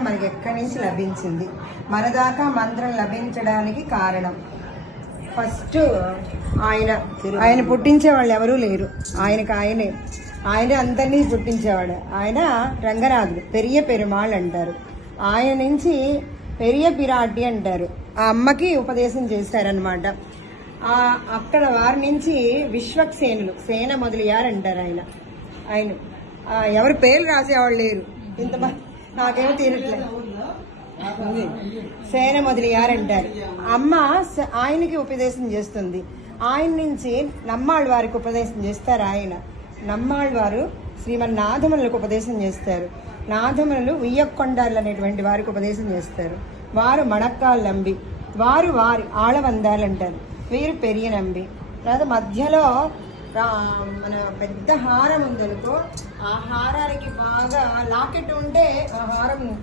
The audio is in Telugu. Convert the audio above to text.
మనకి ఎక్కడి నుంచి లభించింది? మన దాకా మంత్రం లభించడానికి కారణం ఫస్ట్ ఆయన పుట్టించే వాళ్ళు ఎవరూ లేరు. ఆయనే అందరినీ పుట్టించేవాడు. ఆయన రంగనాథుడు, పెరియ పెరుమాళ్ అంటారు. ఆయన నుంచి పెరియ పిరాటి అంటారు. ఆ అమ్మకి ఉపదేశం చేశారనమాట. అక్కడ వారి నుంచి విశ్వక్సేనులు, సేన మొదలయ్యారు అంటారు. ఆయన ఎవరు పేర్లు రాసేవాళ్ళు లేరు. ఇంతమంది నాకేమో తీరట్లేదు. సేన మొదలయ్యారంటారు. అమ్మ ఆయనకి ఉపదేశం చేస్తుంది. ఆయన నుంచి నమ్మాళ్ళ వారికి ఉపదేశం చేస్తారు. నమ్మాళ్ళ వారు శ్రీమన్నాథములకు ఉపదేశం చేస్తారు. నాథములు ఉయ్యకొండాలు అనేటువంటి వారికి ఉపదేశం చేస్తారు. వారు మణక్కాలు నంబి, వారి ఆళవందాలు అంటారు. వీరు పెరియ నంబి. తర్వాత మధ్యలో మన పెద్ద హారం ఉందనుకో, ఆ హారానికి బాగా లాకెట్ ఉంటే ఆ హారం